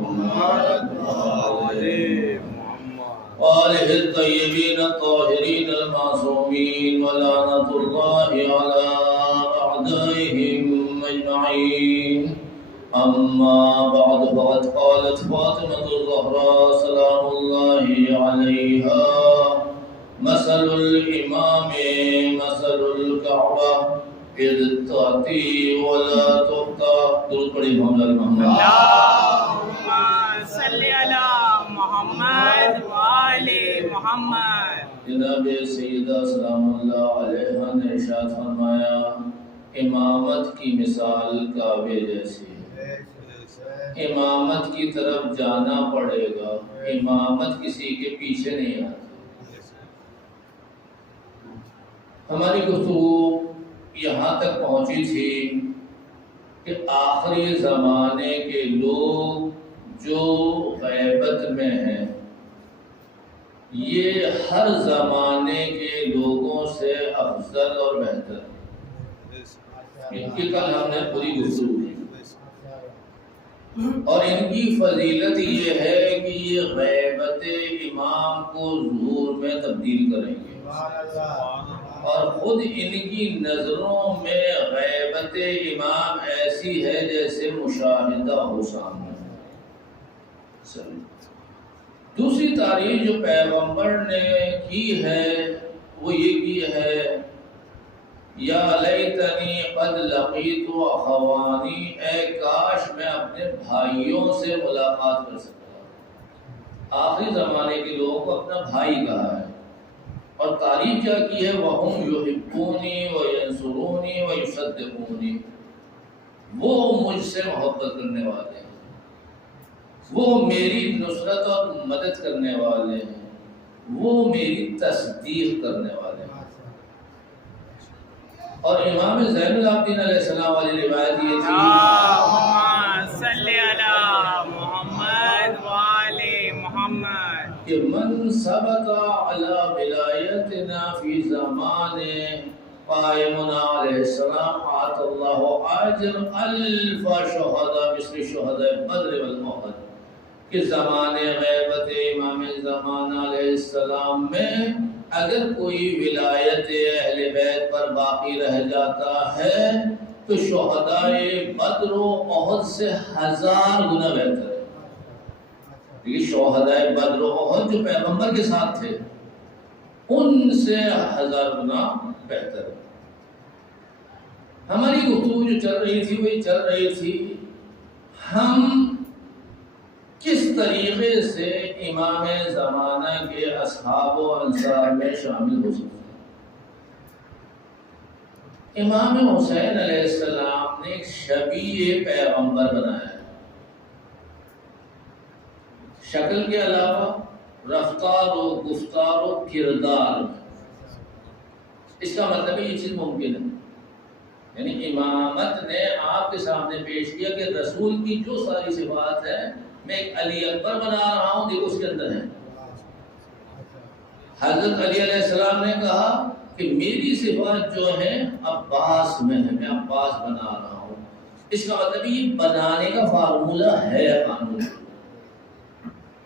محمد وآله الطيبين الطاهرين المعصومين ولعنة الله على أعدائهم أجمعين. أما بعد فقد قالت فاطمة الزهراء سلام الله عليها: مثل الإمام مثل الكعبة إذ تأتي ولا تؤتى. درود پڑھیں محمد محمد. اللهم صل على محمد وآل محمد. جناب سیدہ سلام اللہ علیہ نے ارشاد فرمایا: امامت کی مثال کعبے جیسی ہے. امامت کی طرف جانا پڑے گا، امامت کسی کے پیچھے نہیں آتی. ہماری گفتگو یہاں تک پہنچی تھی کہ آخری زمانے کے لوگ جو غیبت میں ہیں یہ ہر زمانے کے لوگوں سے افضل اور بہتر ہے. ان کی کل ہم نے پوری گفتگو کی اور ان کی فضیلت یہ ہے کہ یہ غیبت امام کو ظہور میں تبدیل کریں گے اور خود ان کی نظروں میں غیبت امام ایسی ہے جیسے مشاہدہ ہو سامنے. دوسری تعریف جو پیغمبر نے کی ہے وہ یہ کی ہے: یا لیتنی قد لقیت اخوانی، اے کاش میں اپنے بھائیوں سے ملاقات کر سکتا. آخری زمانے کے لوگوں کو اپنا بھائی کہا ہے اور تعریف کیا کی ہے: وَهُمْ يُحِبُّونِي وَيَنْصُرُونِي وَيُصَدِّقُونِي. وہ مجھ سے محبت کرنے والے ہیں، وہ میری نصرت اور مدد کرنے والے ہیں، وہ میری تصدیق کرنے والے ہیں. اور امام زین العابدین علیہ السلام والی روایت یہ تھی: اللهم صل على محمد وآل محمد. کہ من ثبت علی ولایتنا فی زمان قائمنا علیہ السلام آت اللہ اجر الف شہداء مثل شہداء بدر والاحد. کہ زمان غیبت امام زمان علیہ السلام میں اگر کوئی ولایت اہل بیت پر باقی رہ جاتا ہے تو شہداء بدر و احد سے 1000 گنا بہتر ہے. یہ شہداء بدر و احد جو پیغمبر کے ساتھ تھے ان سے 1000 گنا بہتر ہے. ہماری گفتگو جو چل رہی تھی وہی چل رہی تھی ہم کس طریقے سے امام زمانہ کے اصحاب و انصار میں شامل ہو سکتے ہیں. امام حسین علیہ السلام نے ایک شبیہ پیغمبر بنایا ہے. شکل کے علاوہ رفتار و گفتار و کردار میں. اس کا مطلب یہ چیز ممکن ہے، یعنی امامت نے آپ کے سامنے پیش کیا کہ رسول کی جو ساری صفات ہے میں ایک علی اکبر بنا رہا ہوں، دیکھو اس کے اندر ہے. حضرت علی علیہ السلام نے کہا کہ میری صفات جو ہیں عباس میں ہے، میں عباس بنا رہا ہوں. اس کا مطلب یہ بنانے کا فارمولہ ہے قانون.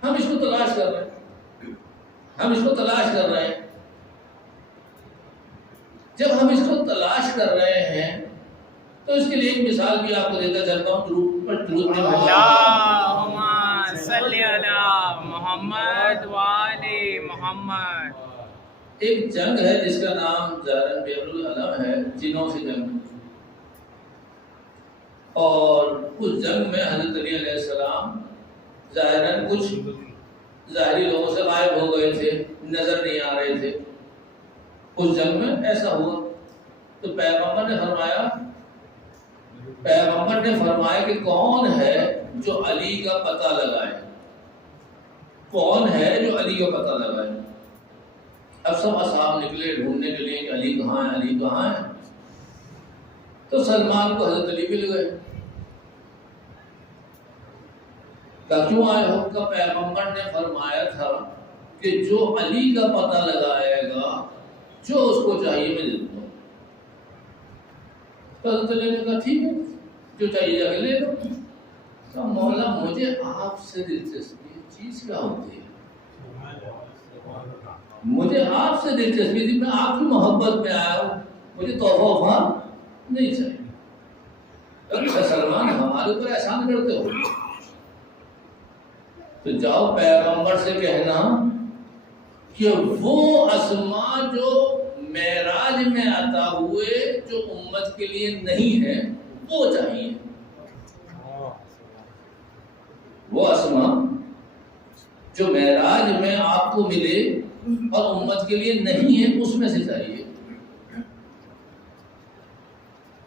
ہم اس کو تلاش کر رہے ہیں، ہم اس کو تلاش کر رہے ہیں. جب ہم اس کو تلاش کر رہے ہیں تو اس کے لیے ایک مثال بھی آپ کو دیتا چلتا ہوں. درود پر درود میں اللهم صل على محمد وآل محمد. ایک جنگ ہے جس کا نام ظاہراً بئر العلم ہے، جنوں سے جنگ. اور اس جنگ میں حضرت علی علیہ السلام ظاہراً کچھ ظاہری لوگوں سے غائب ہو گئے تھے، نظر نہیں آ رہے تھے. اس جنگ میں ایسا ہوا تو پیغمبر نے فرمایا کہ کون ہے جو علی کا پتہ لگائے، کون ہے جو علی کا پتہ لگائے. اب سب اصحاب نکلے ڈھونڈنے کے لیے کہ علی کہاں ہے، علی کہاں ہے. تو سلمان کو حضرت علی مل گئے. کیوں آئے ہو؟ کا پیغمبر نے فرمایا تھا کہ جو علی کا پتہ لگائے گا جو اس کو چاہیے میں دے دوں گا. تو حضرت علی نے کہا ٹھیک ہے، جو چاہیے جا کے لے لو. تو مولا مجھے آپ سے دلچسپی چیز کیا ہوتی ہے؟ مجھے آپ سے دلچسپی تھی، میں آپ کی محبت میں آیا ہوں، مجھے تحفہ وفا نہیں چاہیے۔ اچھا سلمان ہمارے اوپر احسان کرتے ہو تو جاؤ پیغمبر سے کہنا کہ وہ اسماء جو معراج میں عطا ہوئے جو امت کے لیے نہیں ہے وہ چاہیے۔ وہ اسماء جو معراج میں آپ کو ملے اور امت کے لیے نہیں ہے اس میں سے چاہیے۔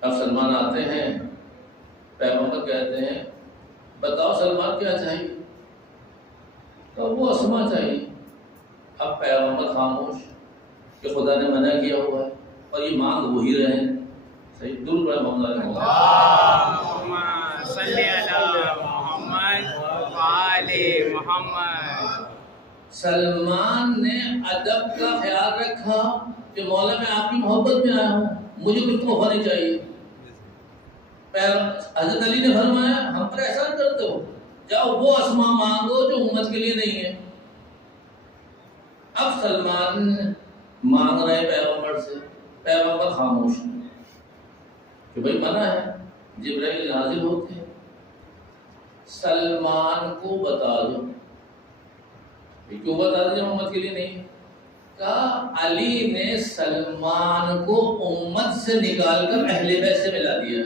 اب سلمان آتے ہیں، پیغمبر کہتے ہیں بتاؤ سلمان کیا چاہیے؟ تو وہ اسماء چاہیے۔ اب پیغمبر خاموش کہ خدا نے منع کیا ہوا ہے اور یہ مانگ وہی رہے۔ صحیح دل پر اللہم صلی علی محمد وآل محمد۔ سلمان نے ادب کا خیال رکھا کہ مولا میں آپ کی محبت میں آیا ہوں، مجھے کچھ تحفہ نہیں چاہیے۔ حضرت علی نے فرمایا ہم پر احسان کرتے ہو، جاؤ وہ اسماء مانگو جو امت کے لیے نہیں ہے۔ اب سلمان مانگ رہے پیغمبر سے، پیغمبر خاموش کہ بھائی منع ہے، جبرائیل نازل ہوتے ہیں، سلمان کو بتا دو۔ کیوں بتا دیں امت کے لیے نہیں؟ کہا علی نے سلمان کو امت سے نکال کر اہل بیت سے ملا دیا۔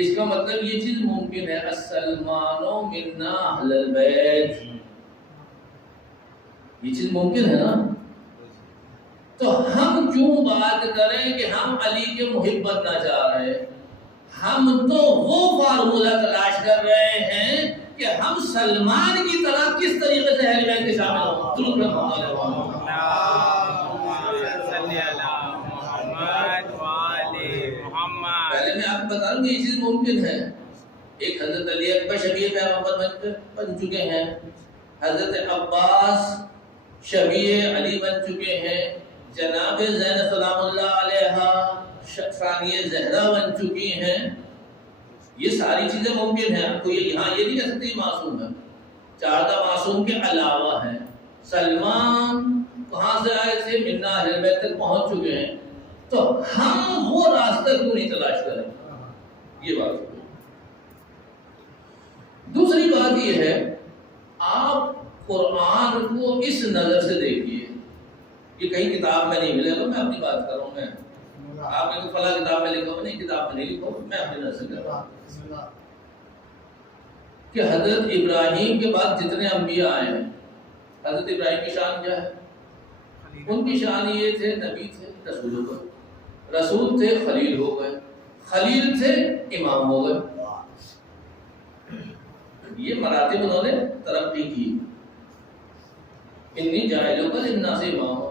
اس کا مطلب یہ چیز ممکن ہے، السلمان منا اہل البیت، یہ چیز ممکن ہے نا؟ تو ہم کیوں بات کریں کہ ہم علی کے محب بننا چاہ رہے ہیں؟ ہم تو وہ فارمولہ تلاش کر رہے ہیں کہ ہم سلمان کی طرح کس طریقے سے اہل بیت کے شامل ہوں۔ درود اللہم صلی علی محمد وآل محمد۔ پہلے میں آپ کو بتا رہا ہوں کہ یہ چیز ممکن ہے۔ ایک حضرت علی اکبر شبیہ پیغمبر بن چکے ہیں، حضرت عباس شبیہ علی بن چکے ہیں، جناب زینب سلام اللہ علیہا ثانیہ زہرا بن چکی ہیں۔ یہ ساری چیزیں ممکن ہیں، آپ کو یہاں یہ نہیں کہہ سکتے معصوم ہے، چاردہ معصوم کے علاوہ ہیں۔ سلمان کہاں سے آئے تھے؟ منا اہل بیت تک پہنچ چکے ہیں، تو ہم وہ راستہ کیوں نہیں تلاش کریں؟ یہ بات ہے۔ دوسری بات یہ ہے، آپ قرآن کو اس نظر سے دیکھیے، یہ کہیں کتاب میں نہیں ملے گا، میں اپنی بات کر رہا ہوں، میں آپ نے فلاں کتاب میں لکھا ہو، نہیں کتاب میں نہیں لکھا ہو، میں اپنی نظر سے کر رہا ہوں کہ حضرت ابراہیم کے بعد جتنے انبیاء آئے ہیں، حضرت ابراہیم کی شان کیا ہے؟ ان کی شان یہ تھے نبی تھے، رسول ہو گئے، رسول تھے خلیل ہو گئے، خلیل تھے امام ہو گئے۔ یہ مراتب انہوں نے ترقی کی، انی جاعلک للناس اماما،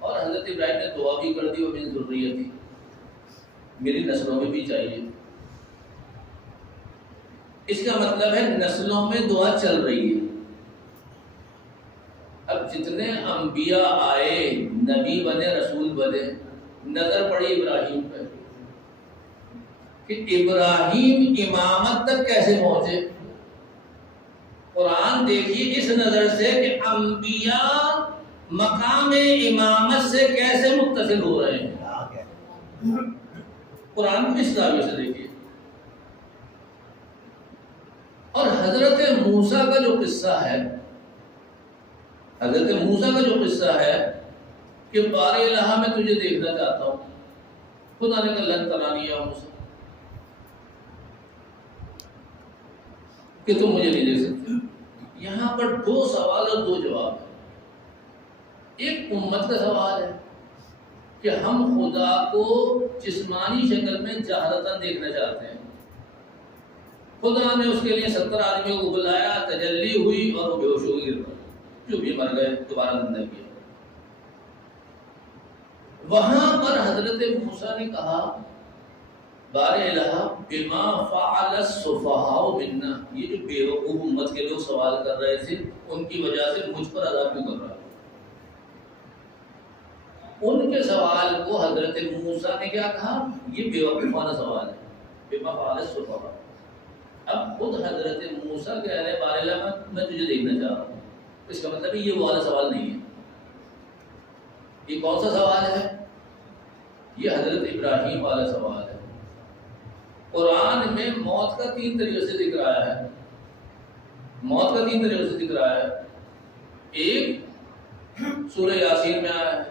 اور حضرت ابراہیم نے دعا بھی کر دی ومن ذریتی، میری نسلوں میں بھی چاہیے۔ اس کا مطلب ہے نسلوں میں دعا چل رہی ہے۔ اب جتنے انبیاء آئے، نبی بنے، رسول بنے، نظر پڑی ابراہیم پہ کہ ابراہیم امامت تک کیسے پہنچے۔ قرآن دیکھیے اس نظر سے کہ انبیاء مقام امامت سے کیسے متصل ہو رہے ہیں۔ قرآن کو اس زاویے سے دیکھیے۔ اور حضرت موسیٰ کا جو قصہ ہے، حضرت موسیٰ کا جو قصہ ہے کہ بار الہ میں تجھے دیکھنا چاہتا ہوں، خدا نے کہا لن ترانی یا موسیٰ، کہ تم مجھے نہیں دیکھ سکتے۔ یہاں پر دو سوال اور دو جواب ہیں۔ ایک امت کا سوال ہے کہ ہم خدا کو جسمانی شکل میں جہرتاً دیکھنا چاہتے ہیں۔ خدا نے اس کے لیے 70 آدمیوں کو بلایا، تجلی ہوئی اور وہ بے ہوش ہو کے گر پڑے، جو بھی مر گئے، دوبارہ زندہ کیا۔ وہاں پر حضرت موسیٰ نے کہا بار الہ بما فعل السفہاء منا، یہ جو بیوقوف امت کے لوگ سوال کر رہے تھے ان کی وجہ سے مجھ پر عذاب کیوں کر رہا ہے؟ ان کے سوال کو حضرت موسیٰ نے کیا کہا؟ یہ بیوقوفانہ سوال ہے، بما فعل السفهاء. اب خود حضرت موسیٰ کہہ رہے بار اللہ میں تجھے دیکھنا چاہ رہا ہوں. اس کا مطلب یہ وہ والا سوال نہیں ہے. یہ کون سا سوال ہے؟ یہ حضرت ابراہیم والا سوال ہے. قرآن میں موت کا 3 طریقے سے ذکر آیا ہے. موت کا 3 طریقے سے ذکر آیا ہے. ایک سورہ یاسین میں آیا ہے.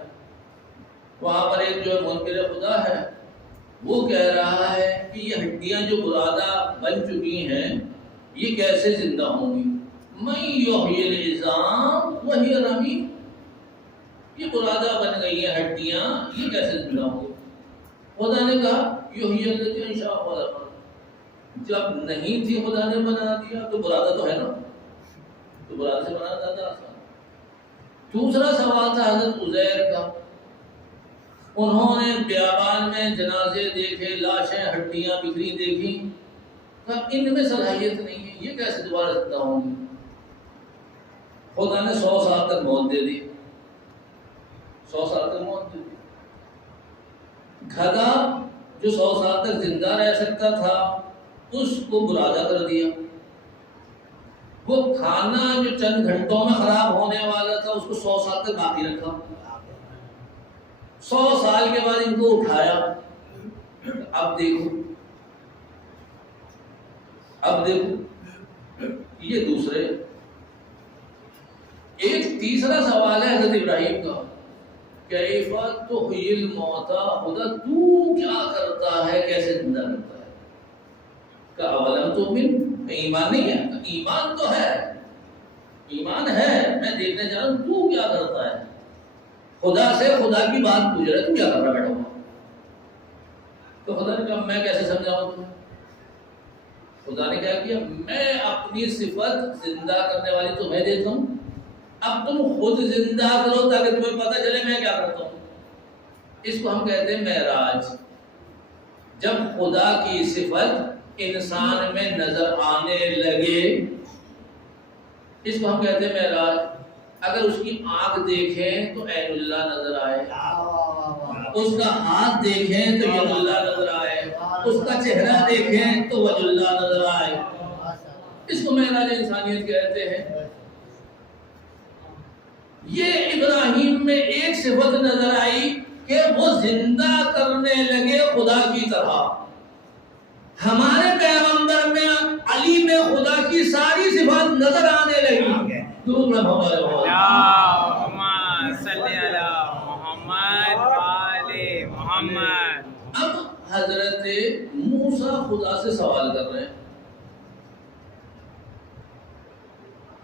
وہاں پر ایک جو منکر خدا ہے وہ کہہ رہا ہے کہ یہ ہڈیاں جو برادہ بن چکی ہیں یہ کیسے زندہ ہوں گی. من یحیی العظام وہی رمیم. یہ برادہ بن گئی ہیں ہڈیاں، یہ کیسے زندہ ہوں گی؟ خدا نے کہا یحیی الذی انشأ خلق. جب نہیں تھی خدا نے بنا دیا تو برادہ تو ہے نا، تو برادہ سے بنا زیادہ آسان. دوسرا سوال تھا حضرت عزیر کا. انہوں نے بیابان میں جنازے دیکھے، لاشیں ہڈیاں بکھری دیکھی، کہا ان میں صلاحیت نہیں ہے، یہ کیسے دوبارہ زندہ ہوں گی؟ خدا نے 100 سال تک موت دے دی. 100 سال تک موت دے دی. گدھا جو 100 سال تک زندہ رہ سکتا تھا اس کو برادہ کر دیا. وہ کھانا جو چند گھنٹوں میں خراب ہونے والا تھا اس کو 100 سال تک باقی رکھا. 100 سال کے بعد ان کو اٹھایا. اب دیکھو یہ دوسرے. ایک تیسرا سوال ہے حضرت ابراہیم کا، کیف تحیی الموتى. خدا تو کیا کرتا ہے، کیسے زندہ کرتا ہے؟ کہ اولم تؤمن، ایمان نہیں ہے؟ ایمان تو ہے، ایمان ہے، میں دیکھنے جا رہا ہوں تو کیا کرتا ہے. خدا سے خدا کی بات پوچھ رہا ہے تو کیا کر رہا بیٹھا ہوا؟ تو خدا نے کہا میں کیسے سمجھاؤں تمہیں؟ خدا نے کیا کیا، میں اپنی صفت زندہ کرنے والی تمہیں دیتا ہوں، اب تم خود زندہ کرو تاکہ تمہیں پتہ چلے میں کیا کرتا ہوں. اس کو ہم کہتے ہیں معراج. جب خدا کی صفت انسان میں نظر آنے لگے اس کو ہم کہتے ہیں معراج. اگر اس کی آنکھ دیکھیں تو عین اللہ نظر آئے، اس کا ہاتھ دیکھیں تو ید اللہ نظر آئے، اس کا چہرہ دیکھیں تو وجہ اللہ نظر آئے. اس کو معراج انسانیت کہتے ہیں. یہ ابراہیم میں ایک صفت نظر آئی کہ وہ زندہ کرنے لگے خدا کی طرح. ہمارے پیغمبر میں علی میں خدا کی ساری صفات نظر آنے لگی. درود محمد صلی اللہ محمد وآل محمد. اب حضرت موسیٰ خدا سے سوال کر رہے ہیں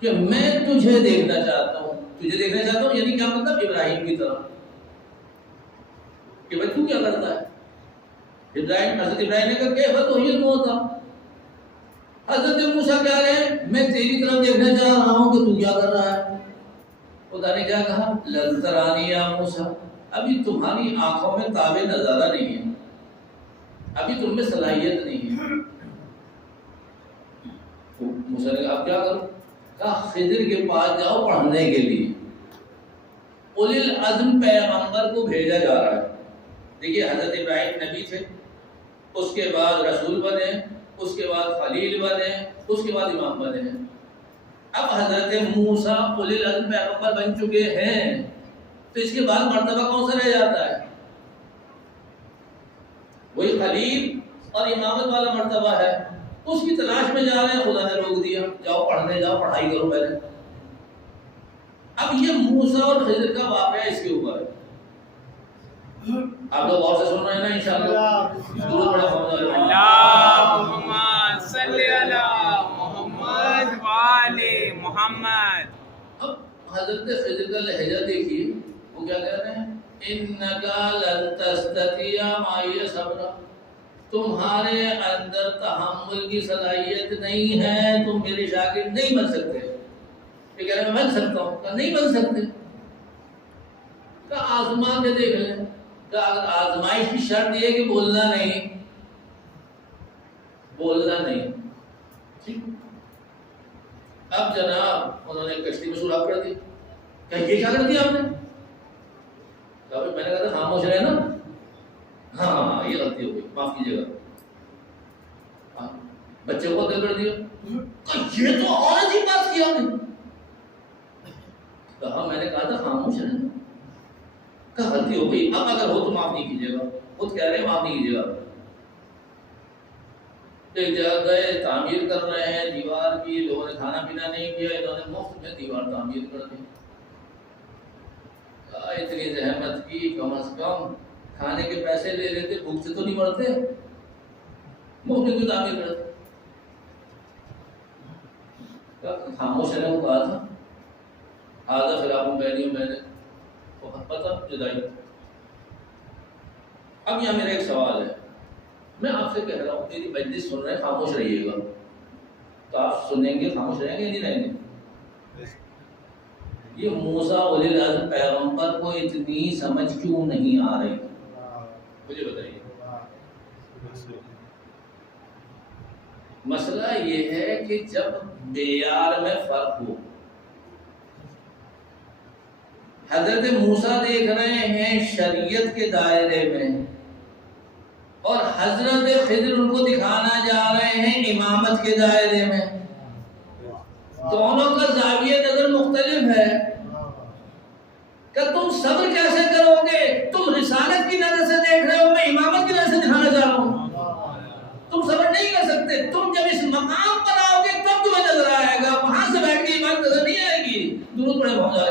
کہ میں تجھے دیکھنا چاہتا ہوں. تجھے دیکھنا چاہتا ہوں یعنی کیا مطلب؟ ابراہیم کی طرح کہ بھائی تو کیا کرتا ہے. حضرت ابراہیم نے کہا کیف تحیی الموتى. حضرت موسیٰ کہہ رہے ہیں میں تیری طرف دیکھنا چاہ رہا ہوں کہ تو کیا کر رہا ہے. خدا نے کیا کہا لن ترانی یا موسیٰ، ابھی تمہاری آنکھوں میں تابع نظارہ نہیں ہے، ابھی تم میں صلاحیت نہیں ہے. موسیٰ نے کہا اب کیا کروں؟ کہا خضر کے پاس جاؤ پڑھنے کے لیے. اولی العزم پیغمبر کو بھیجا جا رہا ہے. دیکھیے حضرت ابراہیم نبی تھے، اس کے بعد رسول بنے، اس کے بعد خلیل بنے، اس کے بعد امام بنے ہیں. اب حضرت موسیٰ اولی العزم پیغمبر بن چکے ہیں تو اس کے بعد مرتبہ کون سا رہ جاتا ہے؟ وہی خلیل اور امامت والا مرتبہ ہے. اس کی تلاش میں جا رہے ہیں. خدا نے روک دیا، جاؤ پڑھنے جاؤ، پڑھائی کرو پہلے. اب یہ موسیٰ اور خضر کا واقعہ اس کے اوپر ہے. آپ لوگ غور سے سن رہے ہیں نا انشاءاللہ. درود پڑھیں اللہم صلی علی محمد وآل محمد. اب حضرت خضر کا لہجہ دیکھیے، وہ کیا کہہ رہے ہیں؟ انکا لن تستطیع معی صبرا. تمہارے اندر تحمل کی صلاحیت نہیں ہے، تم میرے شاگرد نہیں بن سکتے. یہ کہہ رہے میں بن سکتا ہوں. کہا نہیں بن سکتے. کہا آزما کے دیکھ لیں. کہا اگر آزمائش کی شرط یہ ہے کہ بولنا نہیں، بولنا نہیں. ٹھیک. اب جناب انہوں نے کشتی میں سوراخ کر دی. کہا یہ کیا کر دیا آپ نے؟ کہا میں نے کہا تھا خاموش رہے نا. ہاں یہ غلطی ہو گئی، معاف کیجیے گا. بچے کو قتل کر دیا. یہ تو اور عجیب بات کیا آپ نے. کہا میں نے کہا تھا خاموش رہنا. کہا غلطی ہو گئی، اب اگر ہو تو معاف نہیں کیجیے گا. خود کہہ رہے ہیں معاف نہیں کیجیے گا. ایک جگہ گئے، تعمیر کر رہے ہیں دیوار کی، لوگوں نے کھانا پینا نہیں کیا، انہوں نے مفت میں دیوار تعمیر کر دی. اتنی زحمت کی، کم از کم کھانے کے پیسے لے لیتے، بھوک سے تو نہیں مرتے، مفت میں کیوں تعمیر کرتے. خاموش رہنے کو کہا تھا. آدھا پھر آپ بہنیوں میں نے پتہ جدائی. اب یہاں میرا ایک سوال ہے، میں آپ سے کہہ رہا ہوں میری مجلس سن رہے ہیں، خاموش رہیے گا. تو آپ سنیں گے، خاموش رہیں گے یا نہیں رہیں گے؟ یہ موسیٰ علیہ السلام پیغمبر کو اتنی سمجھ کیوں نہیں آ رہی؟ مجھے بتائیے. مسئلہ یہ ہے کہ جب معیار میں فرق ہو. حضرت موسیٰ دیکھ رہے ہیں شریعت کے دائرے میں، اور حضرت خضر ان کو دکھانا جا رہے ہیں امامت کے دائرے میں. دونوں کا زاویہ نظر مختلف ہے. کہ تم صبر کیسے کرو گے؟ تم رسالت کی نظر سے دیکھ رہے ہو، میں امامت کی نظر سے دکھانا چاہ رہا ہوں. تم صبر نہیں کر سکتے. تم جب اس مقام پر آؤ گے تب تمہیں نظر آئے گا، وہاں سے بیٹھ کے بات نظر نہیں آئے گی. درود پڑھے محمد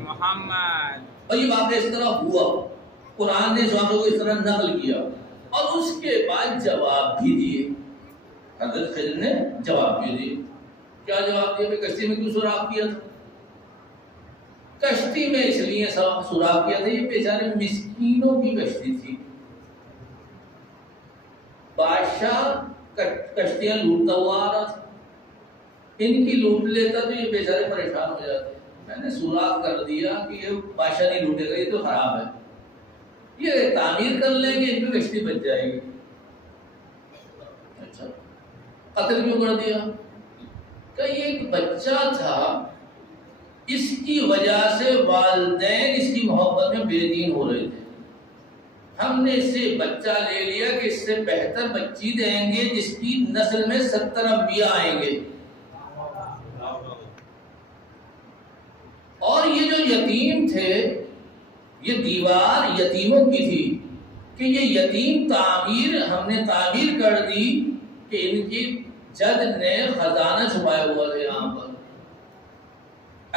محمد. اور یہ واقعہ اس طرح ہوا، قرآن نے سوالوں کو اس طرح نقل کیا اور اس کے بعد جواب بھی دیے. حضرت خضر نے جواب بھی دیے. کیا جواب دیا کہ کشتی میں کیوں سوراخ کیا تھا؟ کشتی میں اس لیے سوراخ کیا تھا، یہ بیچارے مسکینوں کی کشتی تھی. بادشاہ کشتیاں لوٹتا ہوا آ رہا تھا، ان کی لوٹ لیتا تو یہ بیچارے پریشان ہو جاتے. میں نے سوراخ کر دیا کہ یہ بادشاہ نہیں لوٹے گا، یہ تو خراب ہے، یہ تعمیر کر لیں گے، ان کی کشتی بچ جائے گی. اچھا قتل کیوں کر دیا؟ کہ یہ ایک بچہ تھا، اس کی وجہ سے والدین اس کی محبت میں بے دین ہو رہے تھے. ہم نے اس سے بچہ لے لیا کہ اس سے بہتر بچی دیں گے جس کی نسل میں 70 انبیاء آئیں گے. اور یہ جو یتیم تھے، یہ دیوار یتیموں کی تھی کہ یہ یتیم تعمیر ہم نے تعمیر کر دی کہ ان کی جد نے خزانہ چھپایا ہوا تھا یہاں پر.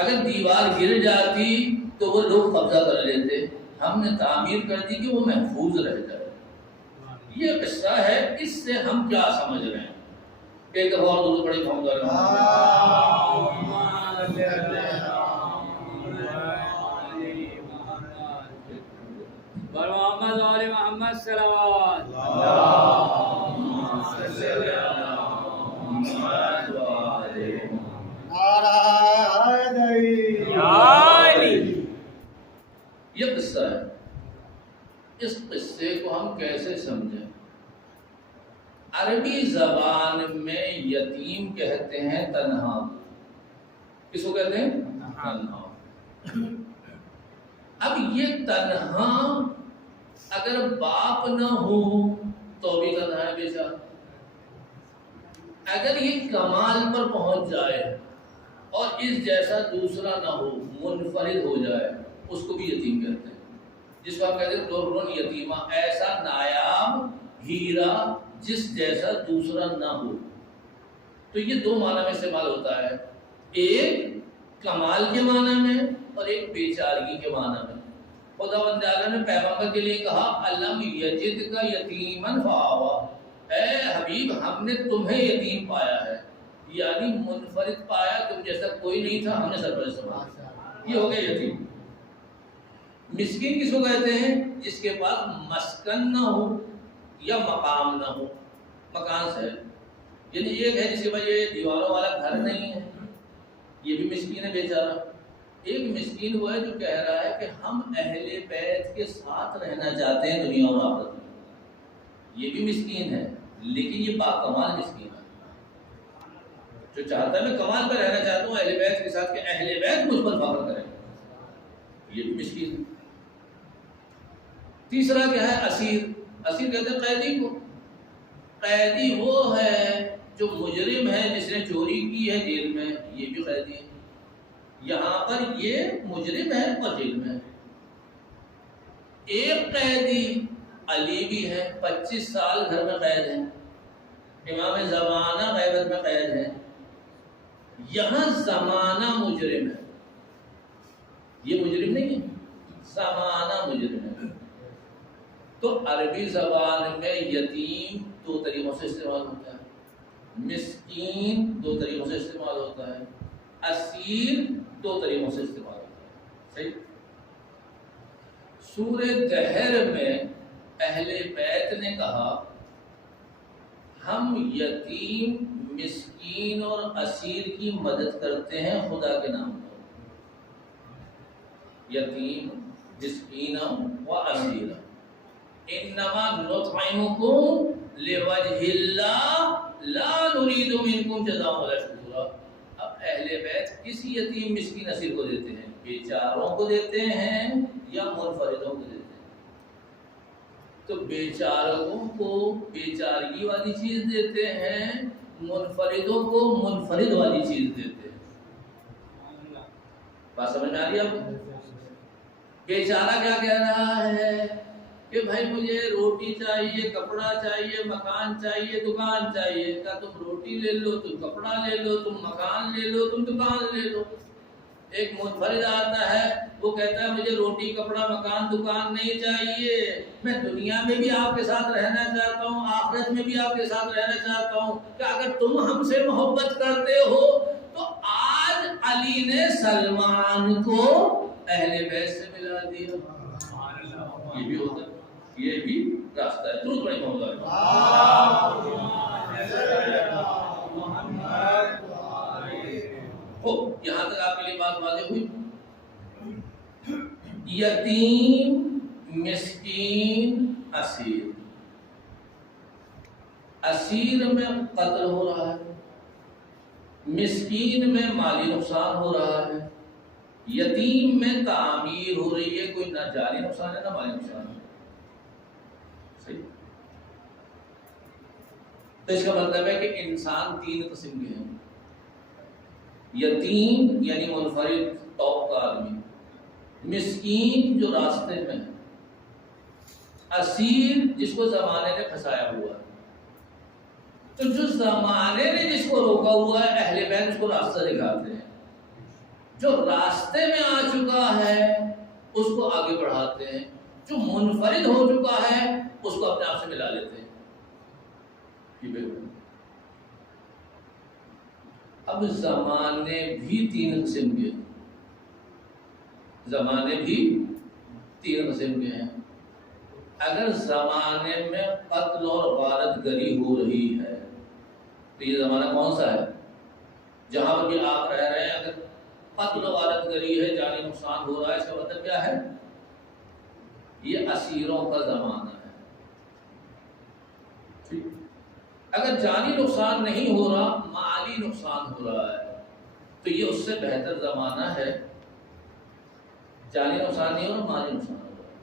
اگر دیوار گر جاتی تو وہ لوگ قبضہ کر لیتے، ہم نے تعمیر کر دی کہ وہ محفوظ رہ جائے. یہ قصہ ہے. اس سے ہم کیا سمجھ رہے ہیں؟ ایک دفعہ اور دوسرے بڑی محمد علی محمد صلوات. یہ قصہ ہے. اس قصے کو ہم کیسے سمجھیں؟ عربی زبان میں یتیم کہتے ہیں تنہا. کس کو کہتے ہیں؟ تنہا. اب یہ تنہا اگر باپ نہ ہو تو بھی تنہا ہے بیچارہ. اگر یہ کمال پر پہنچ جائے اور اس جیسا دوسرا نہ ہو، منفرد ہو جائے، اس کو بھی یتیم کہتے ہیں. جس کو آپ کہتے ہیں درن یتیمہ، ایسا نایاب ہیرا جس جیسا دوسرا نہ ہو. تو یہ دو معنی میں استعمال ہوتا ہے، ایک کمال کے معنی میں اور ایک بیچارگی کے معنی میں. خداوند تعالیٰ نے پیغمبر کے لیے کہا الم یجد کا یتیما فآویٰ، اے حبیب ہم نے تمہیں یتیم پایا ہے، یعنی منفرد پایا، تم جیسا کوئی نہیں تھا، ہم نے سرپرست بنایا. یہ ہو گیا یتیم. مسکین کس کو کہتے ہیں؟ جس کے پاس مسکن نہ ہو یا مقام نہ ہو. مکان سے یعنی ایک ہے جس کے پاس یہ دیواروں والا گھر نہیں ہے، یہ بھی مسکین ہے بیچارہ. ایک مسکین وہ ہے جو کہہ رہا ہے کہ ہم اہل بیت کے ساتھ رہنا چاہتے ہیں دنیا اور آخرت میں. یہ بھی مسکین ہے، لیکن یہ با کمال مسکین ہے جو چاہتا ہے میں کمال پر رہنا چاہتا ہوں اہل بیت کے ساتھ کہ اہل بیت مجھ پر فخر کریں. یہ بھی مسکین ہے. تیسرا کیا ہے؟ اسیر. اسیر کہتے ہیں قیدی کو. قیدی وہ ہے جو مجرم ہے، جس نے چوری کی ہے جیل میں، یہ بھی قیدی ہے. یہاں پر یہ مجرم ہے اور جیل میں ہے. ایک قیدی علی بھی ہے، 25 سال گھر میں قید ہے، امام زمانہ غیبت میں قید ہے. یہاں زمانہ مجرم ہے، یہ مجرم نہیں ہے، زمانہ مجرم ہے. تو عربی زبان میں یتیم 2 طریقوں سے استعمال ہوتا ہے، مسکین 2 طریقوں سے استعمال ہوتا ہے، اسیر 2 طریقوں سے استعمال ہوتا ہے. صحیح. سورہ دہر میں اہل بیت نے کہا ہم یتیم، مسکین اور اسیر کی مدد کرتے ہیں خدا کے نام پر. یتیم، مسکین و اسیر. انما نطعمکم لوجہ اللہ لا نرید منکم جزاء ولا شکورا. اب اہل بیت کسی یتیم، مسکین، اسیر کو دیتے ہیں؟ بیچاروں کو دیتے ہیں یا منفردوں کو دیتے ہیں؟ تو بیچاروں کو بیچارگی والی چیز دیتے ہیں، منفردوں کو منفرد والی چیز دیتے ہیں. بات سمجھ میں آ رہی ہے آپ کو؟ بیچارہ کیا کہہ رہا ہے کہ بھائی مجھے روٹی چاہیے، کپڑا چاہیے، مکان چاہیے، دکان چاہیے. کہا تم روٹی لے لو، تم کپڑا لے لو، تم مکان لے لو، تم دکان لے لو. ایک منفرد آتا ہے، وہ کہتا ہے مجھے روٹی، کپڑا، مکان، دکان نہیں چاہیے، میں دنیا میں بھی آپ کے ساتھ رہنا چاہتا ہوں، آخرت میں بھی آپ کے ساتھ رہنا چاہتا ہوں. کہ اگر تم ہم سے محبت کرتے ہو تو آج علی نے سلمان کو اہل بیت سے ملا دیا. یہ بھی ہوتا ہے، یہ بھی راستہ ہے. درود پڑھیں محمد. یہاں تک آپ کے لیے بات واضح ہوئی. یتیم، مسکین، اسیر. اسیر میں قتل ہو رہا ہے، مسکین میں مالی نقصان ہو رہا ہے، یتیم میں تعمیر ہو رہی ہے. کوئی نہ جانی نقصان ہے نہ مالی نقصان ہے. صحیح. تو اس کا مطلب ہے کہ انسان 3 قسم کے ہیں. یتیم یعنی منفرد ٹاپ کا آدمی، مسکین جو راستے میں ہے، اسیر جس کو زمانے نے پھنسایا ہوا ہے. تو جو زمانے نے جس کو روکا ہوا ہے، اہل بیت اس کو راستہ دکھاتے ہیں. جو راستے میں آ چکا ہے اس کو آگے بڑھاتے ہیں، جو منفرد ہو چکا ہے اس کو اپنے آپ سے ملا لیتے ہیں. اب زمانے بھی 3 قسم کے ہیں. زمانے بھی 3 قسم کے ہیں. اگر زمانے میں قتل اور غارت گری ہو رہی ہے تو یہ زمانہ کون سا ہے؟ جہاں پر بھی آپ رہ رہے ہیں اگر قتل و غارت گری ہے، جانی نقصان ہو رہا ہے، اس کا مطلب کیا ہے؟ یہ اسیروں کا زمانہ ہے. ٹھیک. اگر جانی نقصان نہیں ہو رہا، مالی نقصان ہو رہا ہے تو یہ اس سے بہتر زمانہ ہے. جانی نقصان نہیں ہو رہا، مالی نقصان ہو رہا ہے.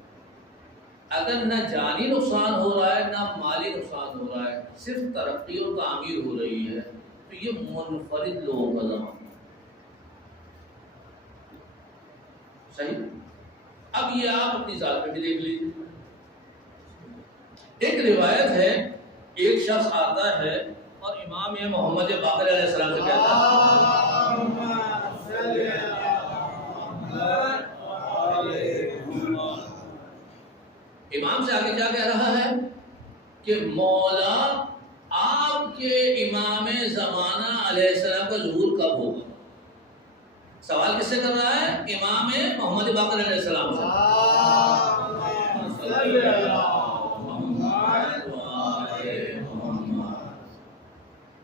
اگر نہ جانی نقصان ہو رہا ہے نہ مالی نقصان ہو رہا ہے، صرف ترقی اور تعمیر ہو رہی ہے، تو یہ منفرد لوگوں کا زمانہ ہے. صحیح. اب یہ آپ اپنی ذات میں بھی دیکھ لیجیے. ایک روایت ہے، ایک شخص آتا ہے اور امام محمد باقر علیہ السلام سے کہتا ہے، امام سے آگے کیا کہہ رہا ہے کہ مولا آپ کے امام زمانہ علیہ السلام کا ظہور کب ہوگا؟ سوال کس سے کر رہا ہے؟ امام محمد باقر علیہ السلام سے.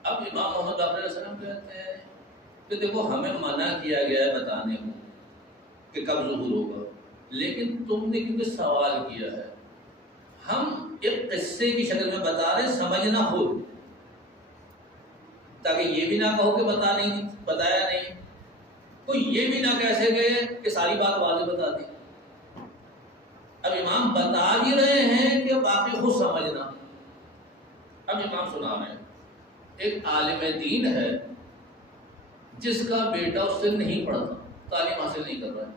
اب امام محمد باقر علیہ السلام کہتے ہیں کہ دیکھو ہمیں منع کیا گیا ہے بتانے کو کہ کب ظہور ہوگا، لیکن تم نے کیونکہ سوال کیا ہے، ہم ایک قصے کی شکل میں بتا رہے، سمجھنا ہو، تاکہ یہ بھی نہ کہو کہ بتایا نہیں، کوئی یہ بھی نہ کہہ سکے کہ ساری بات واضح بتا دی. اب امام بتا بھی رہے ہیں کہ باقی خود سمجھنا. اب امام سنا رہے ہیں ایک عالم دین ہے جس کا بیٹا اس سے نہیں پڑھتا, تعلیم حاصل نہیں کر رہا ہے,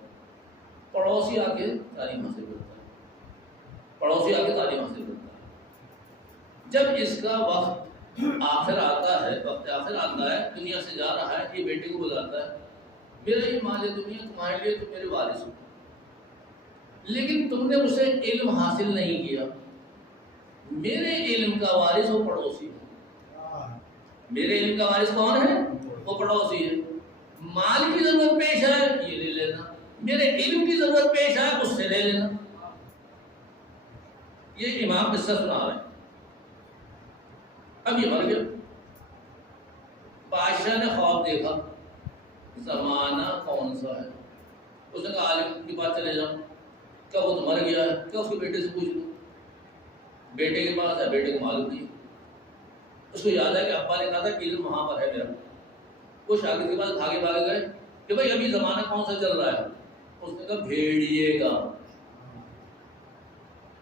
پڑوسی آ کے تعلیم حاصل کرتا ہے, پڑوسی آ کے تعلیم حاصل کرتا ہے. جب اس کا وقت آخر آتا ہے, وقت آخر آتا ہے, دنیا سے جا رہا ہے, یہ بیٹے کو بتاتا ہے میرا یہ مال دنیا تمہارے لیے تو میرے وارث ہو, لیکن تم نے اسے علم حاصل نہیں کیا. میرے علم کا وارث وہ پڑوسی ہے. میرے علم کا وارث کون ہے؟ وہ پڑوسی ہے. مال کی ضرورت پیش آئے یہ لے لینا, میرے علم کی ضرورت پیش آئے اس سے لے لینا. یہ امام قصہ سنا رہے ہیں. اب یہ مر گیا. بادشاہ نے خواب دیکھا, زمانہ کون سا ہے. اس نے کہا عالم کی بات چلے جاؤ. کیا وہ تو مر گیا ہے, کیا اس کے بیٹے سے پوچھ لو. بیٹے کے پاس ہے, بیٹے کو معلوم نہیں. اس کو یاد ہے کہ ابا نے کہا تھا کہ علم وہاں پر ہے میرا. وہ شاگرد کے پاس بھاگے بھاگے گئے کہ بھائی ابھی زمانہ کون سا چل رہا ہے. اس نے کہا بھیڑیے گا.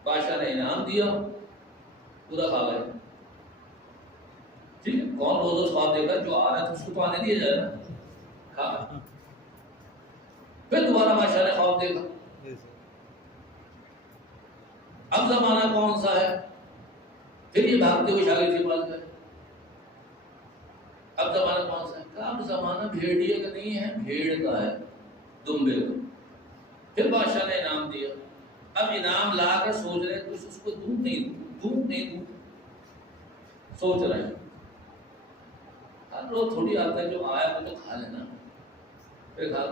بادشاہ نے انعام دیا, پورا کھا گئے. ٹھیک ہے, کون روز روز خواب دے کر جو آ رہا ہے اس کو تو آنے دیا جائے نا, کھا گئے. پھر دوبارہ بادشاہ نے خواب دیکھا. اب زمانہ کون سا ہے. پھر یہ بھاگتے ہوئے شاگرد کے پاس گئے. اب زمانہ کون سا ہے. کہا اب زمانہ بھیڑیے کا نہیں ہے, بھیڑ کا ہے, دمبے کا. پھر بادشاہ نے انعام دیا. اب انعام لا کر سوچ رہے کچھ اس کو دودھ نہیں دوں. سوچ رہے ہیں ہر روز تھوڑی آتا ہے, جو آیا وہ تو کھا لینا. پھر کھا.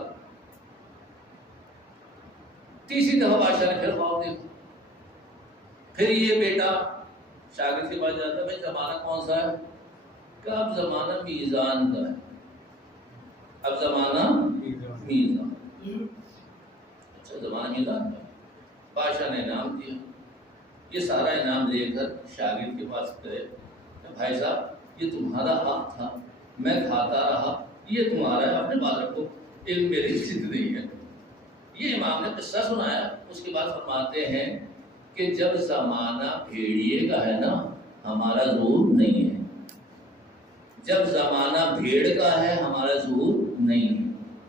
تیسری دفعہ بادشاہ نے پھر خواب دیکھا. پھر یہ بیٹا شاگرد کے پاس جاتا ہے, بھائی زمانہ کون سا ہے. کہ اب زمانہ میزان کا ہے. اب زمانہ میزان. اچھا زمانہ میزان کا. بادشاہ نے انعام دیا. یہ سارا انعام لے کر شاگرد کے پاس گئے. بھائی صاحب یہ تمہارا حق تھا, میں کھاتا رہا, یہ تمہارا ہے, اپنے بات رکھو, علم میری ضد نہیں ہے. یہ امام نے قصہ سنایا. اس کے بعد فرماتے ہیں کہ جب زمانہ بھیڑیے کا ہے نا, ہمارا زور نہیں ہے. جب زمانہ بھیڑ کا ہے ہمارا زور نہیں ہے.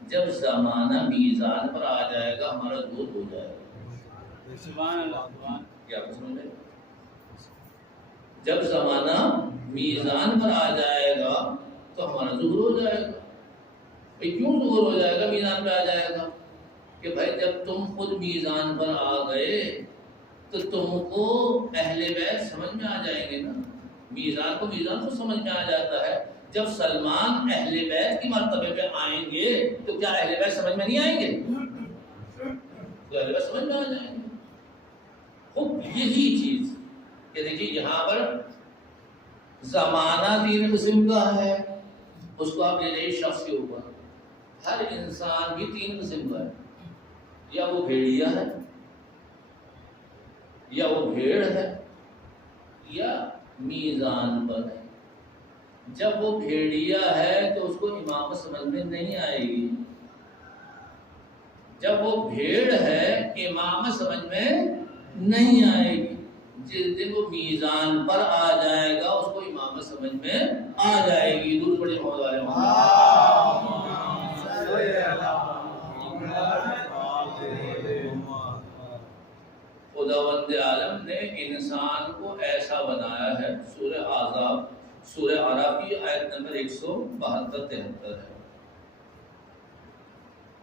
جب زمانہ میزان پر آ جائے گا ہمارا زور ہو جائے گا. سبحان اللہ. کیا سمجھ رہے؟ جب زمانہ میزان پر آ جائے گا تو ہمارا ظہور ہو جائے گا. کیوں ظہور ہو جائے گا, میزان پہ آ جائے گا؟ کہ بھائی جب تم خود میزان پر آ گئے تو تم کو اہل بیت سمجھ میں آ جائیں گے نا. میزان کو سمجھ میں آ جاتا ہے. جب سلمان اہل بیت کی مرتبے پہ آئیں گے تو کیا اہل بیت سمجھ میں نہیں آئیں گے؟ تو اہل بیت سمجھ میں آ جائیں گے. خوب یہی چیز کہ دیکھیے یہاں پر زمانہ 3 قسم کا ہے. اس کو آپ لے لیں شخص کے اوپر. ہر انسان بھی 3 قسم کا ہے. یا وہ بھیڑیا ہے, یا وہ بھیڑ ہے, یا میزان پر ہے. جب وہ بھیڑیا ہے تو اس کو امامت سمجھ میں نہیں آئے گی. جب وہ بھیڑ ہے امامت سمجھ میں نہیں آئے گی. جس دن وہ میزان پر آ جائے گا اس کو امامت سمجھ میں آ جائے گی. دور بڑے محمد والے خداوند عالم نے انسان کو ایسا بنایا ہے. سورہ احزاب سورہ اعراف کی آیت نمبر 172-73 ہے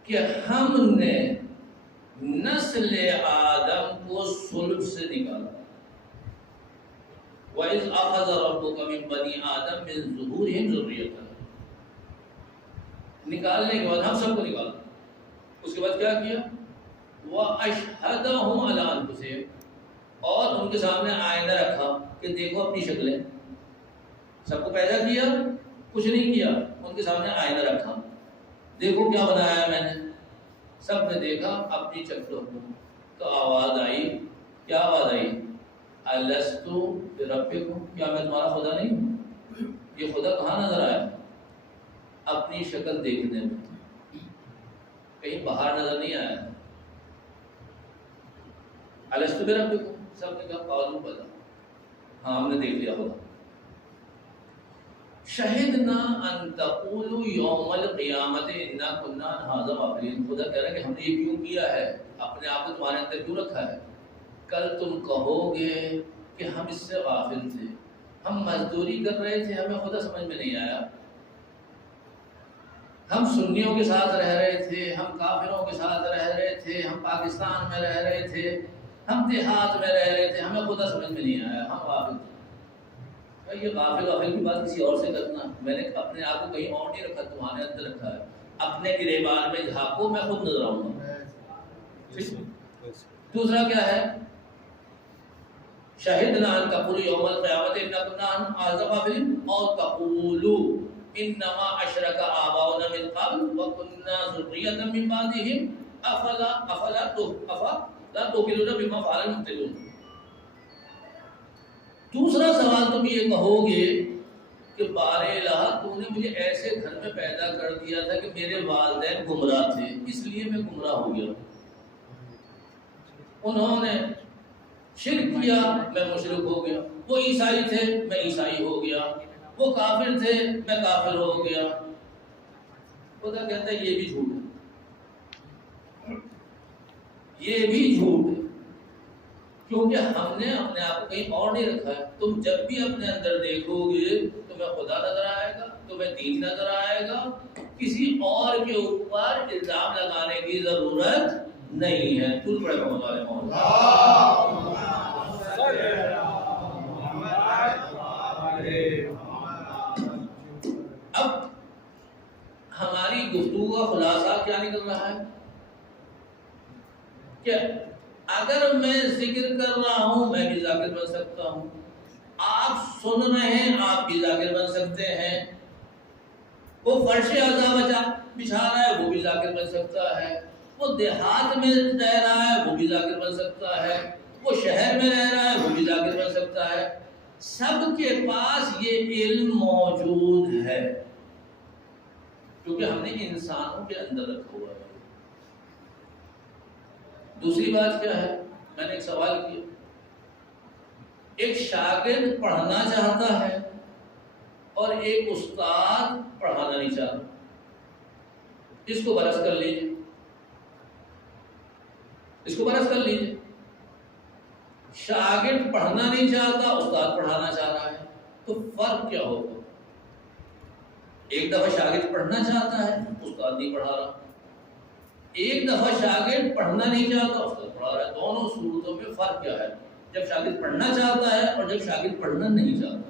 کہ ہم نے نسل آدم کو صلب سے نکالا. وَإِذْ أَخَذَ رَبُّكَ مِنْ بَنِي آدَمَ مِنْ ظُهُورِهِمْ ذُرِّيَّتَهُمْ. نکالنے کے بعد ہم سب کو نکالا. اس کے بعد کیا کیا؟ وَأَشْهَدَهُمْ عَلَىٰ أَنفُسِهِمْ. اور ان کے سامنے آئینہ رکھا کہ دیکھو اپنی شکلیں. سب کو پیدا کیا, کچھ نہیں کیا, ان کے سامنے آئینہ رکھا, دیکھو کیا بنایا ہے میں نے. سب نے دیکھا اپنی شکلوں کو. تو آواز آئی. کیا آواز آئی؟ الستو بربکم, کیا میں تمہارا خدا نہیں ہوں؟ یہ خدا کہاں نظر آیا؟ اپنی شکل دیکھنے میں, کہیں باہر نظر نہیں آیا. الستو بربکم، سب نے کہا قالوا بلی، ہاں ہم نے دیکھ لیا خدا. شہدنا ان تقولوا یوم القیامت انا کنا عن ھذا غافلین. خدا کہہ رہا ہے کہ ہم نے یہ کیوں کیا ہے، اپنے آپ کو تمہارے اندر کیوں رکھا ہے، کل تم کہو گے کہ ہم اس سے غافل تھے، ہم مزدوری کر رہے تھے، ہمیں خدا سمجھ میں نہیں آیا، ہم سنیوں کے ساتھ رہ رہے تھے، ہم کافروں کے ساتھ رہ رہے تھے، ہم پاکستان میں رہ رہے تھے، ہم دیہات میں رہ رہے تھے، ہمیں خدا سمجھ میں نہیں آیا، ہم غافل تھے. یہ غافل کی بات کسی اور سے کرنا، میں نے اپنے آپ کو کہیں اور نہیں رکھا، تمہارے اندر رکھا ہے. اپنے گریبان میں جھانکو، میں خود نظر آؤں گا. دوسرا کیا ہے، شہدنا ان تقولوا یوم القیامت انا کنا عن ھذا غافلین، اور تقولوا انما اشرک آباؤنا من قبل وكنا ذریة من بعدهم افلا توقنون بما فعل المبطلون. دوسرا سوال تم یہ کہو گے کہ بارے الہ تو نے مجھے ایسے گھر میں پیدا کر دیا تھا کہ میرے والدین گمراہ تھے، اس لیے میں گمراہ ہو گیا. انہوں نے شرک کیا، میں مشرک ہو گیا. وہ عیسائی تھے، میں عیسائی ہو گیا. وہ کافر تھے، میں کافر ہو گیا. خدا کہتا ہے یہ بھی جھوٹ ہے، یہ بھی جھوٹ ہے، کیونکہ ہم نے اپنے آپ کو کہیں اور نہیں رکھا ہے. تم جب بھی اپنے اندر دیکھو گے تمہیں خدا نظر آئے گا، تمہیں دین نظر آئے گا. کسی اور کے اوپر الزام لگانے کی ضرورت نہیں ہے. تم پڑھے اب ہماری گفتگو کا خلاصہ کیا نکل رہا ہے کہ اگر میں ذکر کر رہا ہوں میں بھی ذاکر بن سکتا ہوں، آپ سن رہے ہیں آپ بھی ذاکر بن سکتے ہیں. وہ فرش عذاب بچھا رہا ہے وہ بھی ذاکر بن سکتا ہے، وہ دیہات میں رہ رہا ہے وہ بھی ذاکر بن سکتا ہے، وہ شہر میں رہ رہا ہے وہ بھی ذاکر بن سکتا ہے. سب کے پاس یہ علم موجود ہے کیونکہ ہم نے انسانوں کے اندر رکھا ہوا ہے. دوسری بات کیا ہے، میں نے ایک سوال کیا، ایک شاگرد پڑھنا چاہتا ہے اور ایک استاد پڑھانا نہیں چاہتا. اس کو برس کر لیجیے، اس کو برس کر لیجیے. شاگرد پڑھنا نہیں چاہتا، استاد پڑھانا چاہ رہا ہے، تو فرق کیا ہوگا؟ ایک دفعہ شاگرد پڑھنا چاہتا ہے، استاد نہیں پڑھا رہا. ایک دفعہ شاگرد پڑھنا نہیں چاہتا، استاد پڑھا رہا ہے. دونوں صورتوں میں فرق کیا ہے؟ جب شاگرد پڑھنا چاہتا ہے اور جب شاگرد پڑھنا نہیں چاہتا.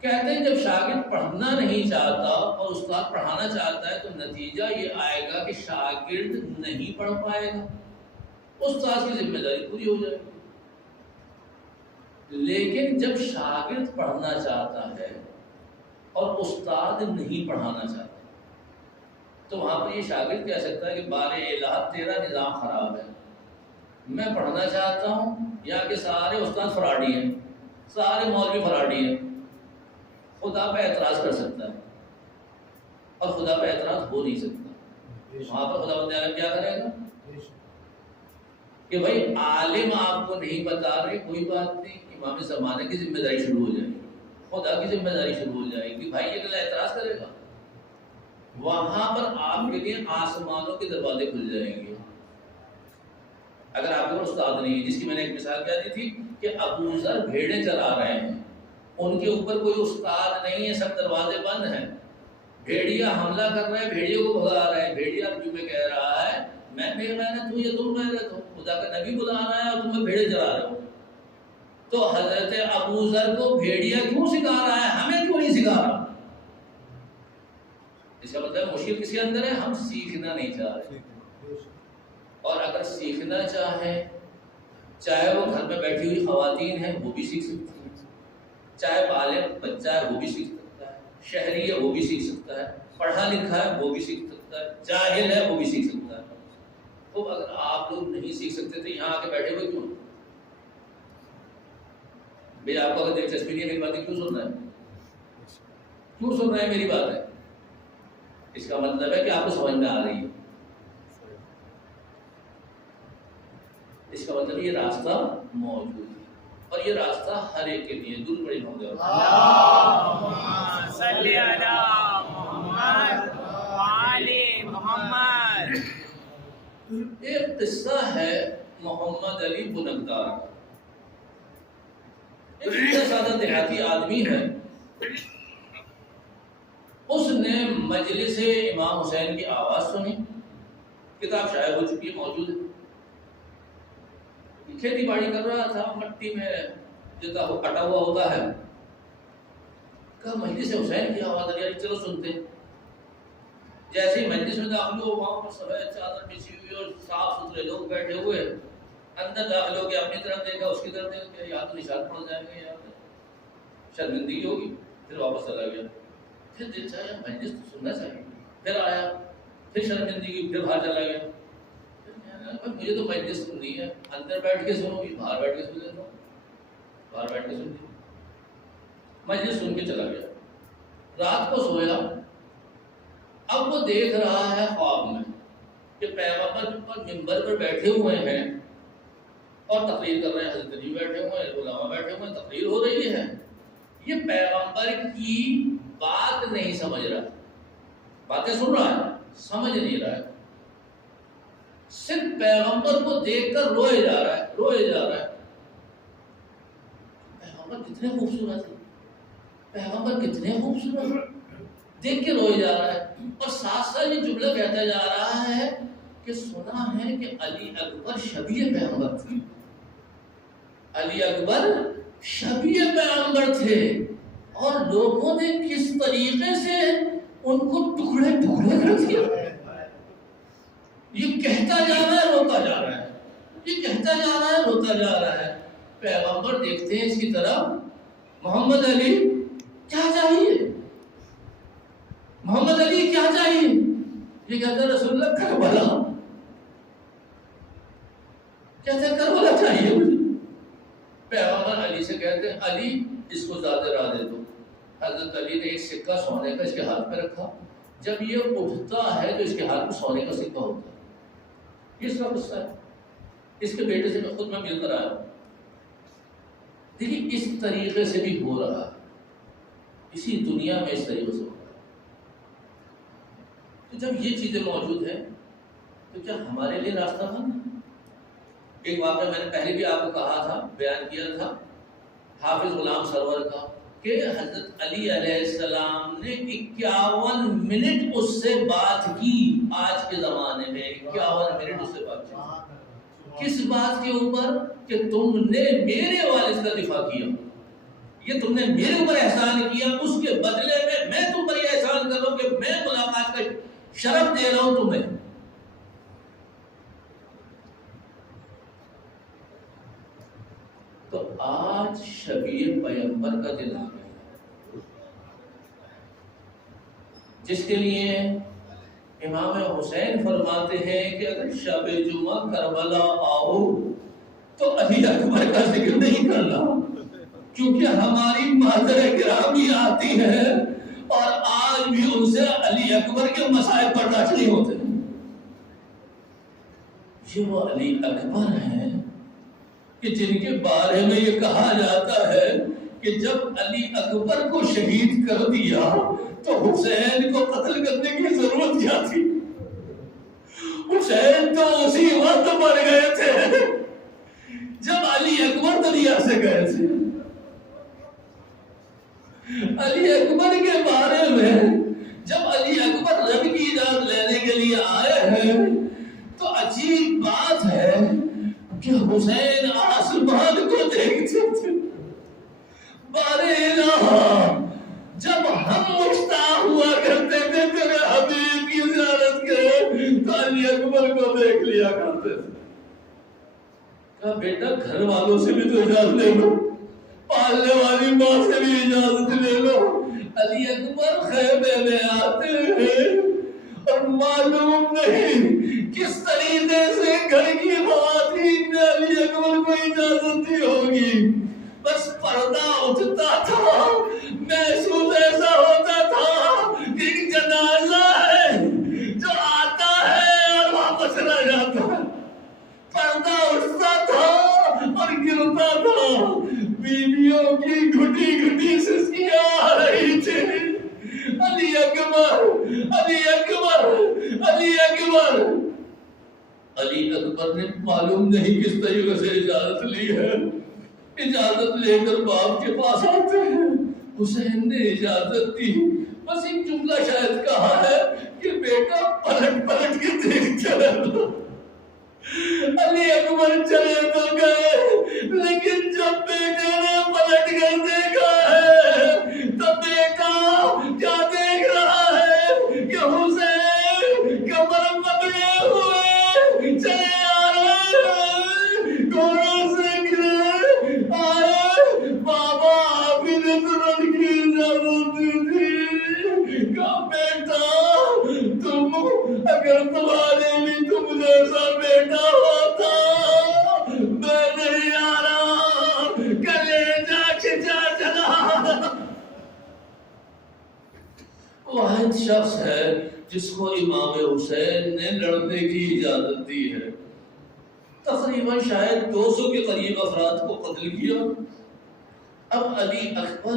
کہتے ہیں جب شاگرد پڑھنا نہیں چاہتا اور استاد پڑھانا چاہتا ہے تو نتیجہ یہ آئے گا کہ شاگرد نہیں پڑھ پائے گا، استاد کی ذمہ داری پوری ہو جائے گی. لیکن جب شاگرد پڑھنا چاہتا ہے اور استاد نہیں پڑھانا چاہتا تو وہاں پر یہ شاگرد کہہ سکتا ہے کہ بارے الہ تیرا نظام خراب ہے، میں پڑھنا چاہتا ہوں، یا کہ سارے استاد فراڈی ہیں، سارے مولوی فراڈی ہیں. خدا پہ اعتراض کر سکتا ہے اور خدا پہ اعتراض ہو نہیں سکتا. وہاں پر خدا بندے عالم کیا کرے گا کہ بھائی عالم آپ کو نہیں بتا رہے، کوئی بات نہیں، امام زمانے کی ذمہ داری شروع ہو جائے گی، خدا کی ذمہ داری شروع ہو جائے گی. بھائی یہ گلا اعتراض کرے گا، وہاں پر آپ کے لیے آسمانوں کے دروازے کھل جائیں گے. اگر آپ کے پاس استاد نہیں ہے، جس کی میں نے ایک مثال کیا دی تھی کہ ابو ذر بھیڑیں چلا رہے ہیں، ان کے اوپر کوئی استاد نہیں ہے، سب دروازے بند ہیں، بھیڑیا حملہ کر رہے ہیں، بھیڑیوں کو بھگا رہے ہیں. بھیڑیا رجوع میں کہہ رہا ہے میں محنت ہوں یا تم محنت ہو، خدا کا نبی بلا رہا ہے اور تمہیں بھیڑیں چلا رہے ہو. تو حضرت ابو ذر کو بھیڑیا کیوں سکھا رہا ہے، ہمیں کیوں نہیں سکھا رہا؟ اس کا مطلب مشکل کسی اندر ہے، ہم سیکھنا نہیں چاہ رہے. اور اگر سیکھنا چاہیں، چاہے وہ گھر میں بیٹھی ہوئی خواتین ہیں وہ بھی سیکھ سکتی ہیں، چاہے بالغ بچہ ہے وہ بھی سیکھ سکتا ہے، شہری ہے وہ بھی سیکھ سکتا ہے، پڑھا لکھا ہے وہ بھی سیکھ سکتا ہے، جاہل ہے وہ بھی سیکھ سکتا ہے. تو اگر آپ لوگ نہیں سیکھ سکتے تو یہاں آ کے بیٹھے ہوئے کیوں؟ بھئی آپ کو اگر دلچسپی نہیں ہے میری باتیں کیوں سن رہے ہیں؟ کیوں سن رہے ہیں میری بات ہے؟ اس کا مطلب ہے کہ آپ کو سمجھ میں آ رہی ہے. اس کا مطلب یہ راستہ موجود ہے اور یہ راستہ ہر ایک کے لیے دور بڑی ہوں گے. اللهم صل على محمد وآل محمد. ایک قصہ ہے محمد علی بنگدار کا. ایک سیدھا سادہ دیہاتی آدمی ہے. اس نے مجلس امام حسین کی آواز سنی. کتاب شائع ہو چکی ہے، موجود ہے. کھیتی باڑی کر رہا تھا، مٹی میں جتا ہو کٹا ہوا ہوتا ہے. کہا مجلس حسین کی آواز آ رہی ہے، چلو سنتے. جیسے ہی مجلس میں داخل ہو، وہاں پر سفید چادر بچھی ہوئی اور صاف ستھرے لوگ بیٹھے ہوئے. اندر داخل ہو کے اپنی طرف دیکھا، اس کی طرف دیکھا، یا تو نشان پڑ جائیں گے یا شرمندگی ہوگی. پھر واپس چلا گیا. پھر دل چاہے مجلس تو سننا چاہیے. پھر آیا، پھر شرمندگی، پھر باہر چلا گیا. مجھے تو مجلس سننی ہے، اندر بیٹھ کے سنو گی، باہر بیٹھ کے سن لیتا ہوں. باہر بیٹھ کے سن لی، مجلس سن کے چلا گیا. رات کو سویا. اب وہ دیکھ رہا ہے خواب میں کہ پیغمبر پر منبر پر بیٹھے ہوئے ہیں اور تقریر کر رہے ہیں. حضرت علی بیٹھے ہوئے ہیں، علماء بیٹھے ہوئے ہیں، تقریر ہو رہی ہے. یہ پیغمبر کی بات نہیں سمجھ رہا. باتیں سن رہا ہے، سمجھ نہیں رہا ہے. صرف پیغمبر کو دیکھ کر روئے جا رہا ہے، روئے جا رہا ہے. پیغمبر کتنے خوبصورت ہے، پیغمبر کتنے خوبصورت ہے، دیکھ کے روئے جا رہا ہے. اور ساتھ ساتھ یہ جملہ کہتا جا رہا ہے کہ سنا ہے کہ علی اکبر شبیہ پیغمبر تھے. علی اکبر شبیہ پیغمبر تھے اور لوگوں نے کس طریقے سے ان کو ٹکڑے ٹکڑے کر دیا. یہ کہتا جا رہا ہے، روتا جا رہا ہے. یہ کہتا جا رہا ہے، روتا جا رہا ہے. پیغمبر دیکھتے ہیں اس کی طرف. محمد علی کیا چاہیے؟ محمد علی کیا چاہیے؟ یہ کہتا ہے رسول اللہ کربلا. کہتے ہیں کربلا چاہیے مجھے. پیغمبر علی سے کہتے ہیں علی اس کو زیادہ راہ دے دو. حضرت علی نے ایک سکہ سونے کا اس کے ہاتھ میں رکھا. جب یہ اٹھتا ہے تو اس کے ہاتھ میں سونے کا سکہ ہوتا ہے. اس کا غصہ ہے. اس کے بیٹے سے میں خود میں مل کر آیا ہوں. دیکھیے اس طریقے سے بھی ہو رہا ہے، اسی دنیا میں اس طریقے سے ہو رہا ہے. تو جب یہ چیزیں موجود ہیں تو کیا ہمارے لیے راستہ بند ہے؟ ایک واقعہ میں نے پہلے بھی آپ کو کہا تھا، بیان کیا تھا، حافظ غلام سرور کا، کہ حضرت علی علیہ السلام نے 51 منٹ اس سے بات کی. آج کے زمانے میں 51 منٹ اس سے بات کی. کس بات کے اوپر؟ کہ تم نے میرے والد کا دفاع کیا، یہ تم نے میرے اوپر احسان کیا، اس کے بدلے میں تم پر یہ احسان کر رہا ہوں کہ میں ملاقات کا شرف دے رہا ہوں تمہیں. تو آج شبیہ پیغمبر کا دن آ گیا، جس کے لیے امام حسین فرماتے ہیں کہ اگر شب جمعہ کربلا آؤ تو علی اکبر کا ذکر نہیں کرنا، کیونکہ ہماری مادر گرامی آتی ہے اور آج بھی ان سے علی اکبر کے مسائل برداشت نہیں ہوتے. یہ وہ علی اکبر ہیں کہ جن کے بارے میں یہ کہا جاتا ہے کہ جب علی اکبر کو شہید کر دیا تو حسین کو قتل کرنے کی ضرورت کیا تھی؟ حسین تو اسی وقت مر گئے تھے جب علی اکبر دنیا سے گئے تھے. علی اکبر کے بارے میں جب علی اکبر رب کی اجازت لینے کے لیے آئے ہیں تو عجیب بات ہے کہ حسین آسمان کو دیکھتے تھے. بارے الہ جب ہم مشتاق ہوا کرتے تھے تیرے حبیب کی زیارت کرے تو علی اکبر کو دیکھ لیا کرتے تھے. کہا بیٹا گھر والوں سے بھی تو اجازت لے لو، پالنے والی ماں سے بھی اجازت لے لو. علی اکبر خیمے میں آتے ہیں اور معلوم نہیں کس طریقے سے گھر کی خواتین نے علی اکبر کو اجازت دی ہوگی. بس پردہ اٹھتا تھا، محسوس ایسا ہوتا تھا کہ ایک جنازہ ہے جو آتا ہے اور واپس چلا جاتا ہے. پردہ اٹھتا تھا بیویوں کی گھٹی گھٹی سسکیاں آ رہی تھی، علی اکبر علی اکبر علی اکبر۔ علی اکبر نے معلوم نہیں کس طریقے سے اجازت لی ہے، اجازت لے کر باپ کے پاس آتے ہیں۔ حسین نے اجازت دی، بس ایک جملہ شاید کہا ہے کہ بیٹا پلٹ پلٹ کے دیکھتے رہنا۔ علی اکبر چلے تو گئے، لیکن جب بیٹے نے پلٹ کر دیکھا ہے تو بیٹا کیا دیکھ رہا ہے کہ حسین کمر پکڑے ہوئے چلے آ رہے ہیں، گھوڑوں سے گرے آئے۔ بابا بھی نے ترنت کی اجازت دی تھی کہ بیٹا تم اگر تمہارے بھی تم جیسا بیٹا ہوتا میں نہیں آ رہا، کلیجہ کھچا چلا۔ واحد شخص ہے جس کو امام حسین نے لڑنے کی اجازت دی ہے۔ تقریباً شاید 200 کے قریب افراد کو قتل کیا۔ اب علی اکبر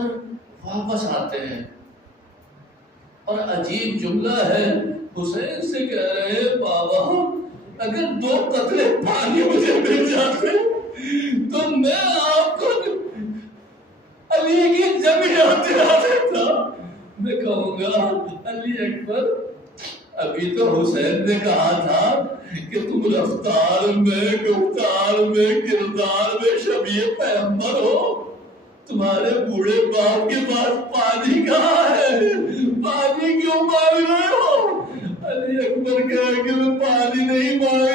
واپس آتے ہیں اور عجیب جملہ ہے، حسین سے کہہ رہے ہیں بابا اگر 2 قطرے پانی مجھے مل جاتے تو میں آپ کو علی کی جمع دلا دیتا۔ میں کہوں گا علی اکبر ابھی تو حسین نے کہا تھا کہ تم رفتار میں، گفتار میں، کردار میں شبیہ پیغمبر ہو، تمہارے بوڑھے باپ کے پاس پانی کہاں ہے، پانی کیوں مانگ رہے ہو؟ علی اکبر کہا کہ میں پانی نہیں مانگ